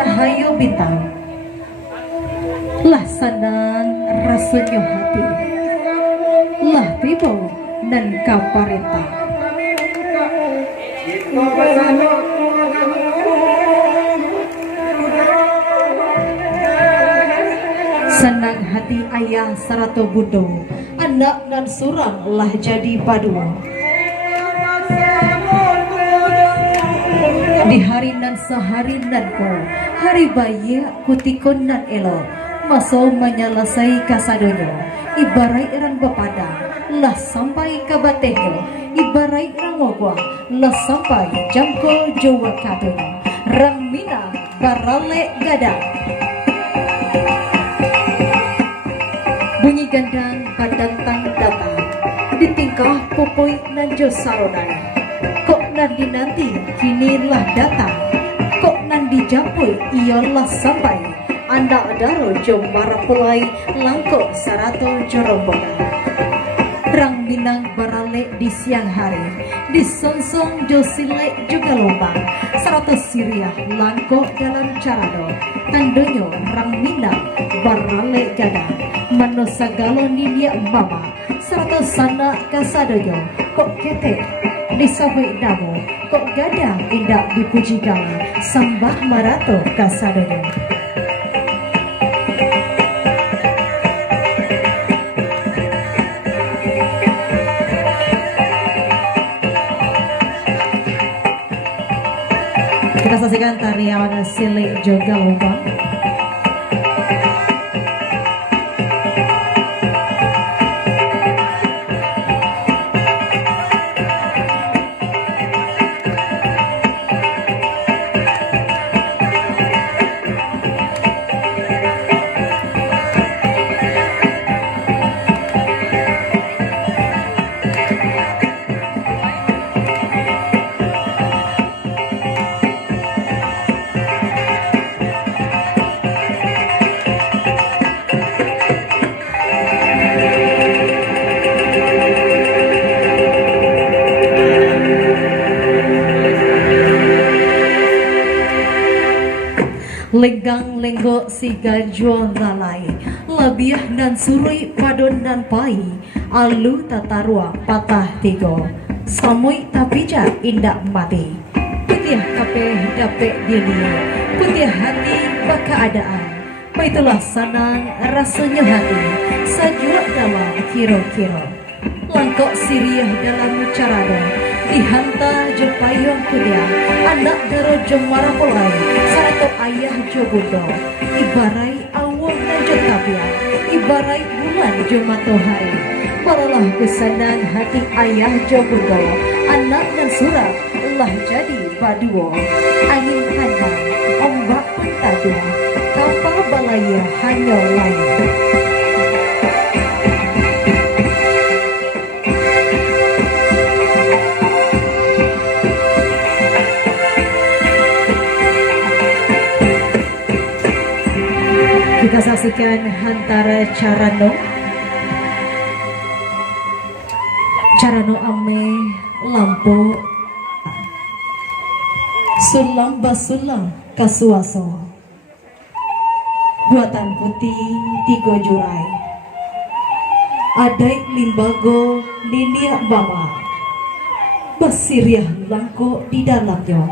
cahayo bintang, lah sanang rasanya hati, lah tiba nan kaparenta. Senang hati ayah sarato budo, anak dan surang lah jadi padu. Di hari nan sehari nan ko, hari bayi kutikon nan elo, maso menyelasai kasadonyo, ibarai irang bepadang, lah sampai kabatenyo, ibarai irang mogwa, lah sampai jamko jawa kadonyo, rang mina barale gadang. Bunyi gandang padang tang datang, di tingkah popoi nan jo saronan. Kok nan dinanti kinilah datang, kok nan dijampui ialah sampai. Anda daro jo marapulai langkok sarato jorombongan. Rang minang barale di siang hari, di sonsong jo silek juga lombang. Sarato siriah langkok dalam carado, tandonyo rang minang barale gadang. Manusa galon nidia mama, sarato sana kasadoyo, kok kete disabai namo, kok gadang indak dipuji gala, sambah marato kasadoyo. Kita saksikan tarian Silek Joga Lombang. Lenggang lenggok si gajual lalai, labiah dan surui padon dan pai, alu tatarua patah tigo, samui tapija indak mati. Putih kape dapet diri, putih hati keadaan, baitulah sanang rasanya hati, sajua dalam kiro-kiro. Langkok siriah dalam carado, dihanta jepayong kudia, anak daro jemara polai, sarato ayah jobundo, ibarai awang dan jotabian, ibarai bulan jomatohari. Paralah kesanan hati ayah jobundo, anak dan surat lah jadi baduo, angin hanam, ombak pentadu, kapal balaya hanya lain. Kita saksikan antara Carano ame lampu sulam basulam kasuaso buatan putih tigo jurai adai limbago ninia bama basiriah langko di dalamnya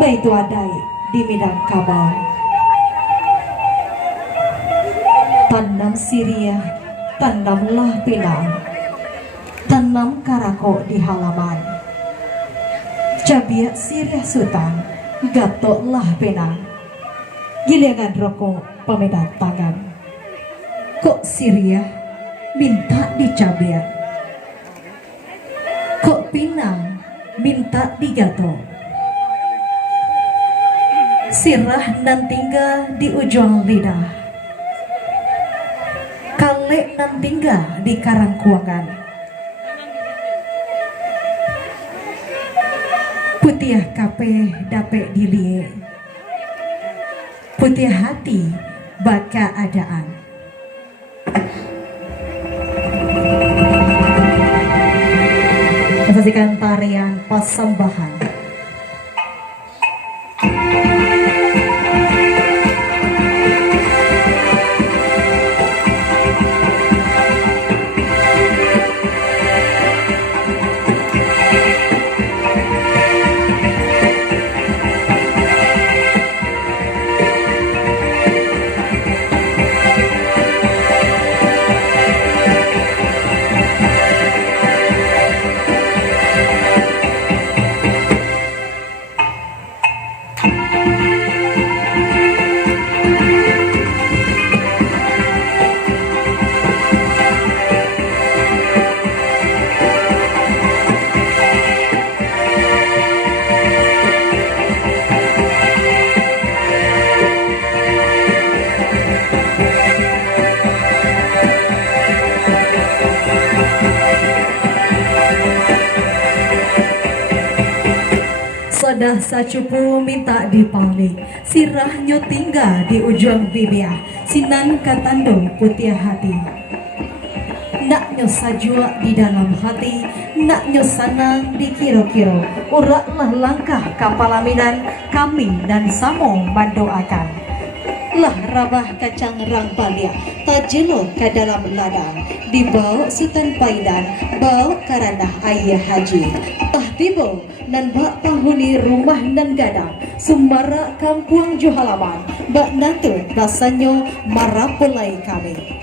baitu adai di midang kabau tanam siriah, tanamlah pinang, tanam karako di halaman. Cabiak siriah sutan, gatoklah pinang, gilegan rokok pemedat tangan. Kok siriah minta dicabiak, kok pinang minta digatok. Sirah nan tinggal di ujung lidah, kalek nan tinggal di karang kuangan. Putih kape dapet dilie, putih hati baka adaan. Saksikan tarian pasambahan. Sadah sacupu minta dipangling, sirahnya tinggal di ujung bibir, sinan katandung putih hati. Naknya sajua di dalam hati, naknya sanang di kiro-kiro, uratlah langkah kapalaminan kami dan samong mendoakan. Lah rabah kacang rang palia, tajelo ke dalam ladang, dibawa Sultan Paidan, bawa karanah ayah haji. Tah tiba nan bak penghuni rumah nan gadang, sumara kampung Johalaman, bak nantu rasanya marapulai kami.